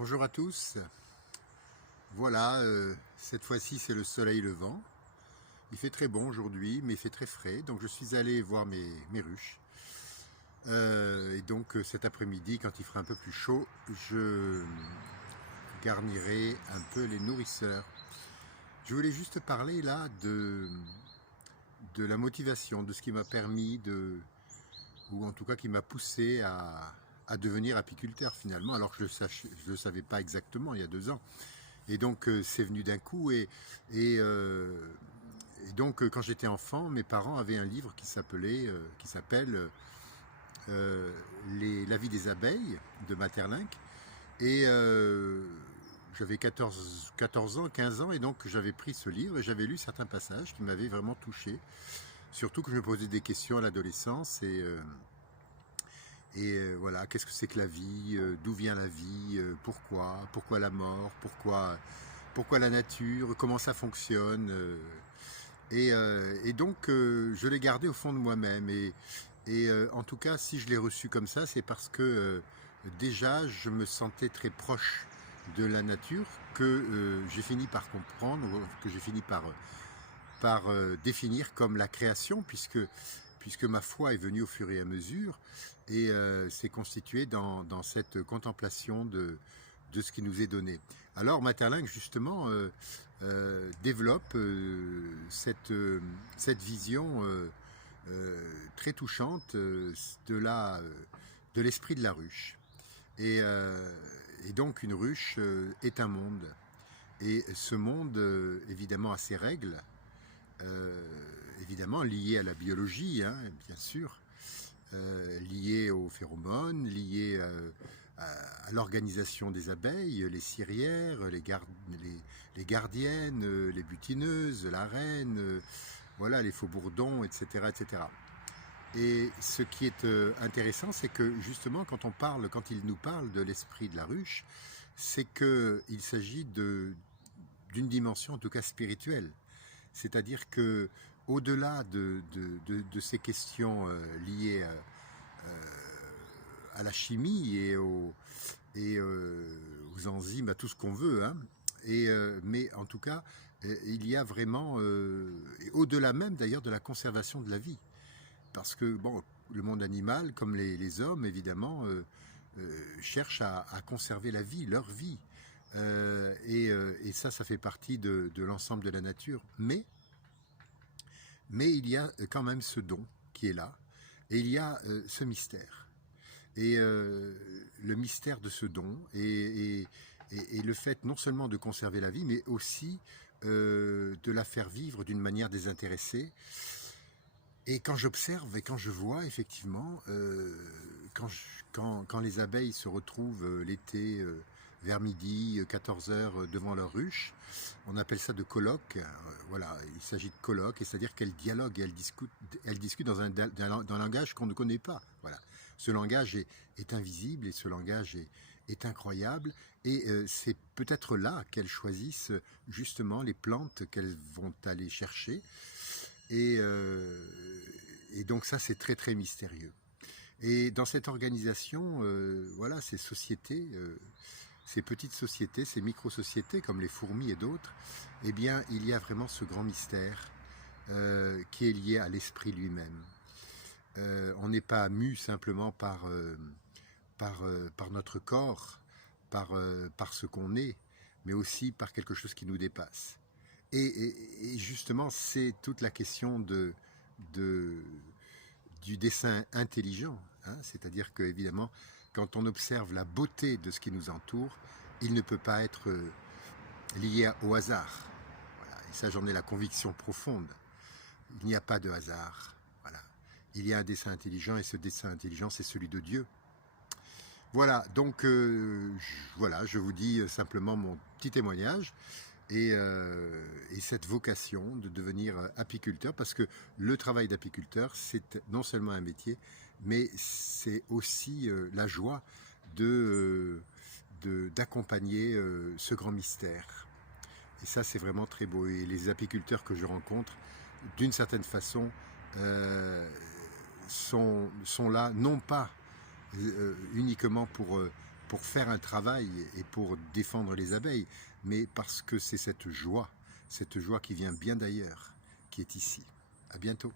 Bonjour à tous. Voilà, cette fois-ci c'est le soleil levant. Il fait très bon aujourd'hui, mais il fait très frais, donc je suis allé voir mes ruches. Et donc cet après-midi, quand il fera un peu plus chaud, je garnirai un peu les nourrisseurs. Je voulais juste parler là de la motivation, de ce qui m'a permis ou en tout cas qui m'a poussé à devenir apiculteur finalement, alors que je ne le savais pas exactement il y a 2 ans. Et donc c'est venu d'un coup et, euh, et donc quand j'étais enfant, mes parents avaient un livre qui s'appelle La vie des abeilles de Maeterlinck. Et j'avais 14 ans, 15 ans, et donc j'avais pris ce livre et j'avais lu certains passages qui m'avaient vraiment touché. Surtout que je me posais des questions à l'adolescence voilà, qu'est-ce que c'est que la vie, d'où vient la vie, pourquoi la mort, pourquoi la nature, comment ça fonctionne. Et donc, je l'ai gardé au fond de moi-même. En tout cas, si je l'ai reçu comme ça, c'est parce que déjà, je me sentais très proche de la nature, que j'ai fini par comprendre, que j'ai fini par définir comme la création, puisque ma foi est venue au fur et à mesure et s'est constituée dans cette contemplation de ce qui nous est donné. Alors Maeterlinck justement développe cette vision très touchante de l'esprit de la ruche. Et, euh, et donc une ruche est un monde. Et ce monde, évidemment, a ses règles, euh, évidemment liées à la biologie, hein, bien sûr, liées aux phéromones, liées à l'organisation des abeilles, les cirières, les gardiennes, les butineuses, la reine, voilà, les faux-bourdons, etc., etc. Et ce qui est intéressant, c'est que justement, quand il nous parle de l'esprit de la ruche, c'est qu'il s'agit d'une dimension, en tout cas spirituelle. C'est-à-dire que, au-delà de ces questions liées à la chimie aux enzymes, à tout ce qu'on veut, hein, mais en tout cas, il y a vraiment, au-delà même d'ailleurs de la conservation de la vie, parce que bon, le monde animal, comme les hommes, évidemment, cherchent à conserver la vie, leur vie. Et ça fait partie de l'ensemble de la nature. Mais il y a quand même ce don qui est là, et il y a ce mystère. Et le mystère de ce don, et le fait non seulement de conserver la vie, mais aussi de la faire vivre d'une manière désintéressée. Et quand j'observe et quand je vois effectivement, quand les abeilles se retrouvent l'été vers midi, 14 heures devant leur ruche, on appelle ça de colloque. Voilà, il s'agit de colloque, c'est-à-dire qu'elles dialoguent, elles discutent dans un langage qu'on ne connaît pas. Voilà, ce langage est invisible et ce langage est incroyable. Et c'est peut-être là qu'elles choisissent justement les plantes qu'elles vont aller chercher. Et, euh, et donc ça, c'est très très mystérieux. Et dans cette organisation, voilà, ces sociétés, ces petites sociétés, ces micro-sociétés comme les fourmis et d'autres, eh bien, il y a vraiment ce grand mystère qui est lié à l'esprit lui-même. On n'est pas mu simplement par notre corps, par ce qu'on est, mais aussi par quelque chose qui nous dépasse. Et justement, c'est toute la question de, du dessin intelligent, hein, c'est-à-dire que évidemment, quand on observe la beauté de ce qui nous entoure, il ne peut pas être lié au hasard. Voilà. Et ça, j'en ai la conviction profonde. Il n'y a pas de hasard. Voilà. Il y a un dessin intelligent, et ce dessin intelligent, c'est celui de Dieu. Voilà, donc voilà, je vous dis simplement mon petit témoignage et cette vocation de devenir apiculteur, parce que le travail d'apiculteur, c'est non seulement un métier, mais c'est aussi la joie d'accompagner ce grand mystère. Et ça, c'est vraiment très beau. Et les apiculteurs que je rencontre, d'une certaine façon, sont là, non pas uniquement pour faire un travail et pour défendre les abeilles, mais parce que c'est cette joie qui vient bien d'ailleurs, qui est ici. À bientôt.